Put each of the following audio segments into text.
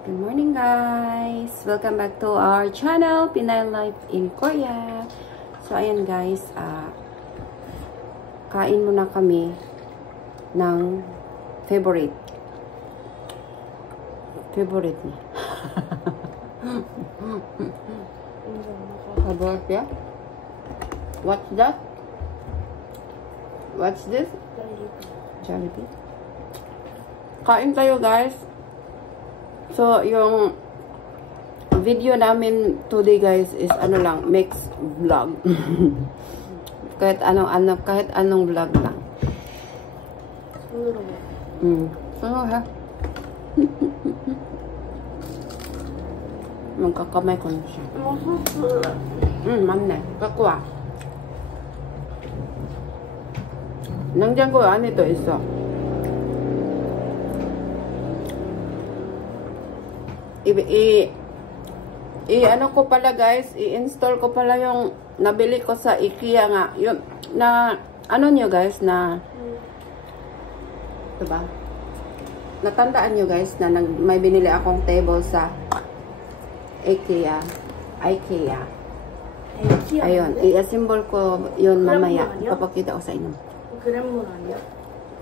Good morning guys! Welcome back to our channel, Pinay Life in Korea. So ayan guys, kain muna kami ng favorite niya. Favorite ya? What's that? What's this? Jollibee. Kain tayo guys. So, yung video namin today guys is ano lang, mixed vlog. kahit anong vlog lang. Ano ha? Magkakamay ko na siya. Manne. Kakwa. Nandiyan ko ano ito isa. Ano ko pala guys, i-install ko pala yung nabili ko sa IKEA nga. Yung, na, ano nyo guys, na, diba? Natandaan nyo guys, na may binili akong table sa IKEA. Ayun, i-assemble ko yun mamaya. Ipapakita ko sa inyo.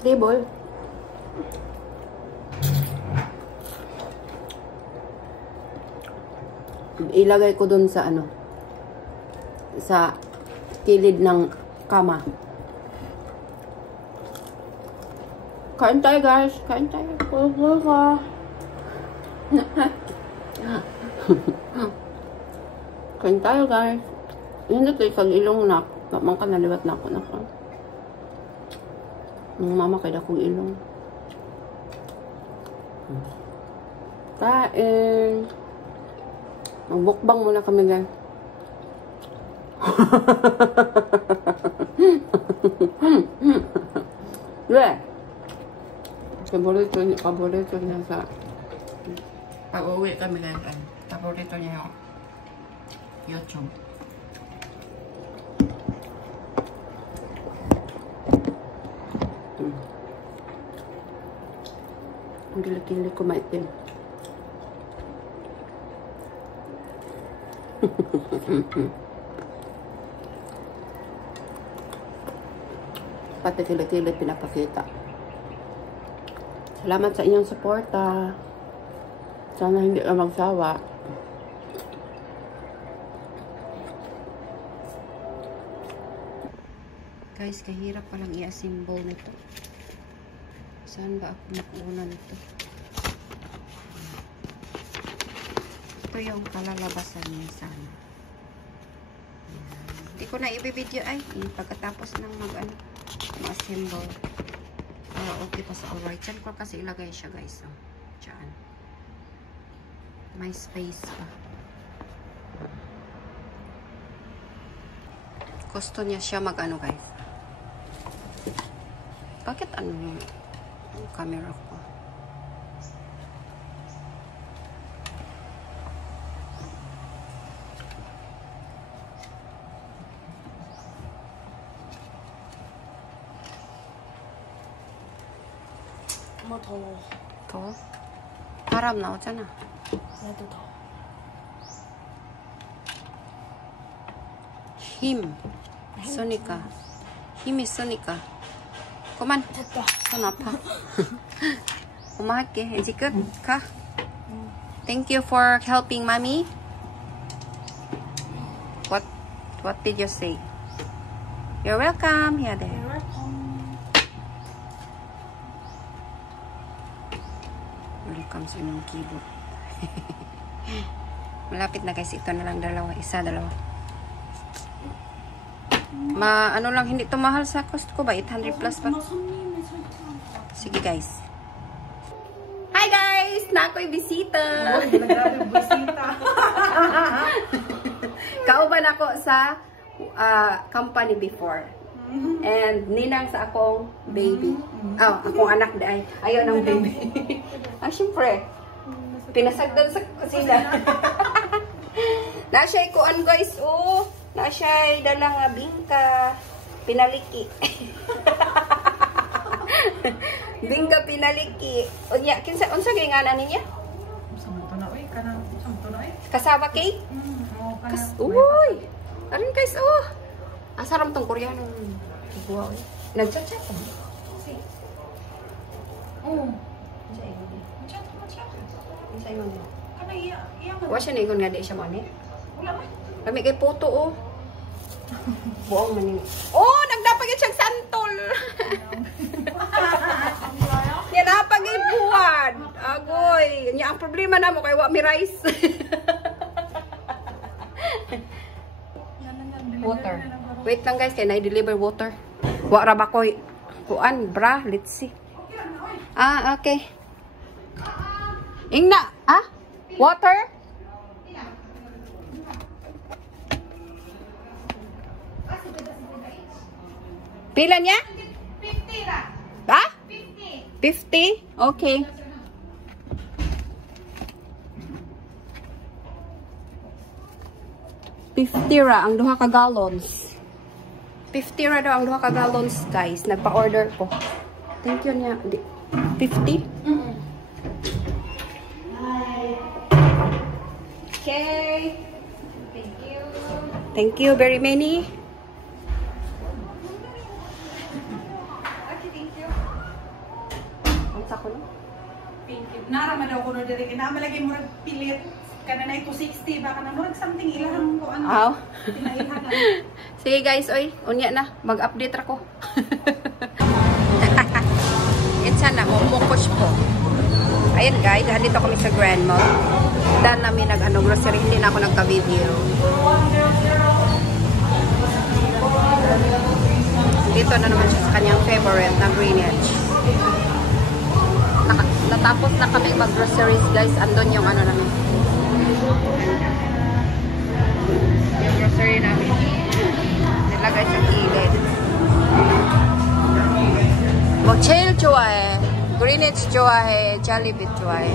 Table. Ilagay ko dun sa ano, sa kilid ng kama. Kain tayo guys, kain tayo. Kain tayo guys. Hindi ito isang ilong na. Mamang ka naliwat na ako na ka. Mama kaya akong ilong. Kain. Magbukbang muna kami guys. Yeah. Paborito niya sa pag-uwi kami guys. Paborito niya yung YouTube. Ang gilid-gilid ko maitim. Pati kilit-kilit pinapakita. Salamat sa inyong suporta. Sana hindi ka magsawa. Guys, kahirap palang i-assemble nito. Saan ba ako makuha nito? Ito yung kalalabasan niya sana. Hindi ko na i-video ay pagkatapos ng ma-assemble. Okay pa sa alright. Diyan ko kasi ilagay siya guys. Oh. Diyan. May space pa. Gusto niya siya mag-ano guys. Bakit ano yung camera ko? 더워? 바람 나오잖아. 나도 더워. 힘 있으니까. 힘 있으니까. 그만. 됐다. 손 아파. 엄마 할게. 이제 끝. 가. Thank you for helping mommy. What did you say? You're welcome. 해야 돼. You're welcome. Welcome sa inyong keyboard. Malapit na guys. Ito na lang dalawa. Isa, dalawa. Ano lang, hindi to mahal sa Costco ba? 800 plus pa. Sige guys. Hi guys! Na ako'y bisita. Bisita. Kauban ako sa company before. And ninang sa akong baby. Akong anak dahil ayaw ng baby. Syempre. Pinasagdan sa sila. Na siya ikuan guys. Na siya dalang bingka. Pinaliki. Bingka pinaliki. Unya, unsa kay ngalan niya? Cassava cake? Oo, Uy! Arin guys, oh! Asaram tong Koreano. Wow. Nagchat-chat ko. Oo. Chat. Isa yun. Kana iya mo. Wa siya na nga di siya mo ni. Wala man. Kami kay photo, oh. Buong manin. Oh! Nagdapag yung siyang santol! Yan napag ibuwan. Agoy. Yan ang problema na mo kay wa mi rice. Water. Wait lang guys, kaya na-deliver water. Wa ra ba koy kuan, bra, let's see. Ah, okay. Ingna, ah? Water? Pila niya? 50 ra. Ha? 50. 50? Okay. Ra ang duha ka gallons. 50 ra daw ang duha ka gallons, guys. Nagpa-order ko. Thank you niya. 50? Okay. Thank you. Thank you very many. Thank you. Ang sako no? Narama daw ko no diri kinamalagay mo pilit. Kana na 260 baka na murag something ilahang ko ano. Aw. Pinaihanan. Sige guys, oy, unya na, mag-update ra ko. Itsa na, mumukos po. Ayun guys, dito kami sa Grand Mall. Dan namin nag-ano grocery, hindi na ako nagka-video. Dito na naman siya sa kanyang favorite na Greenwich. Natapos na kami mag-groceries guys, andun yung ano namin. Yung grocery namin. Nilagay sa gilid. Mochel 좋아해. Greenwich 좋아해. Jollibee 좋아해.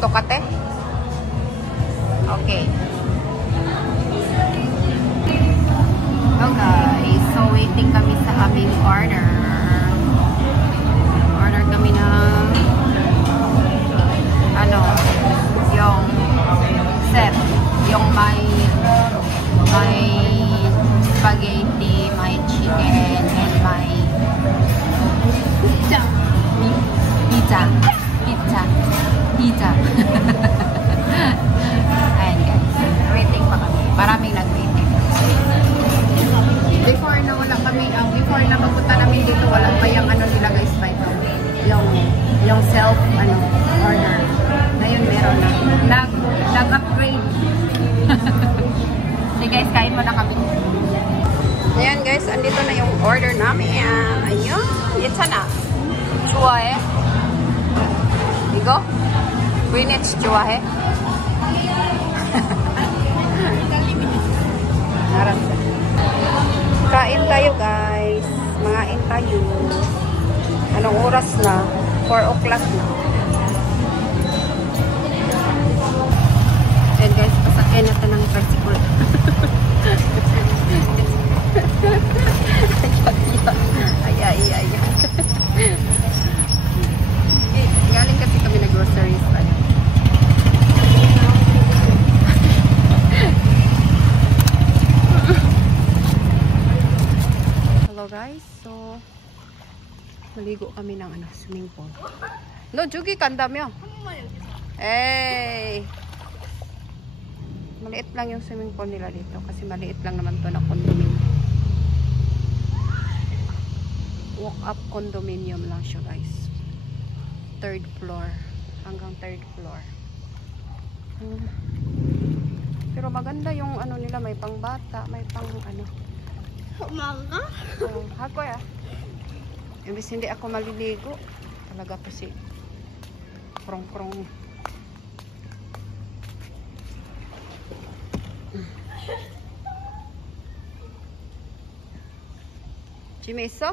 똑같아? Okay. Okay. So, waiting kami sa aming order. Order kami ng ano, yung set. Yung may spaghetti, may chicken, and may pizza. Ayan guys, waiting pa kami. Maraming nag-waiting. Before na wala kami, before na magpunta namin dito, wala pa yung ano nila guys pa ito. Yung self order. Ngayon meron na. Nag-upgrade. Sige guys, kain mo na kami. Ayan guys, andito na yung order namin. Ayun. It's na. 좋아해? 이거? Greenwich 좋아해? Kain tayo guys. Mangain tayo. Anong oras na? 4 o'clock na. And guys, pasakyan natin ng tricycle. Ay. Galing kasi kami na groceries. Hello guys, so maligo kami ng swimming pool. No, jugi kanda며. Hey. Maliit lang yung swimming pool nila dito kasi maliit lang naman to na condominium. Walk up condominium lang siya guys. 3rd floor hanggang 3rd floor. Pero maganda yung ano nila, may pang bata, may pang ano. Umaga? Ako ya. Imbis hindi ako maliligo, talaga to si prong-prong. Jimmy 있어?